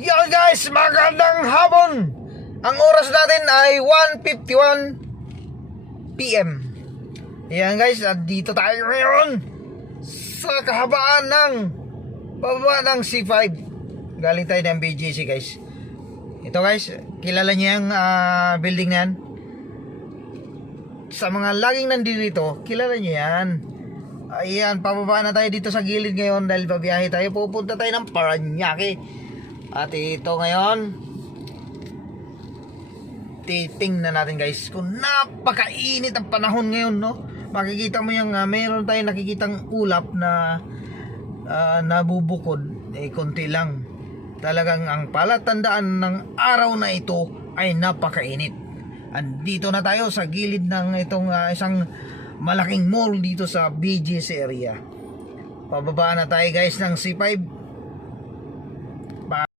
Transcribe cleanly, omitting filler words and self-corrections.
Yan guys, magandang hapon. Ang oras natin ay 1:51 PM. Yan guys, dito tayo ngayon sa kahabaan ng pababa ng C5. Galing tayo ng BGC guys. Ito guys, kilala niyo yung building na yan? Sa mga laging nandito, kilala niyo yan. Ayan, pababa na tayo dito sa gilid ngayon dahil babiyahe tayo. Pupunta tayo ng Parañaque. At ito ngayon, titingnan natin guys kung napakainit ang panahon ngayon, no? Makikita mo yung meron tayong nakikitang ulap na nabubukod, konti lang. Talagang ang palatandaan ng araw na ito ay napakainit. Andito na tayo sa gilid ng itong isang malaking mall dito sa BGC area. Pababa na tayo guys ng C5.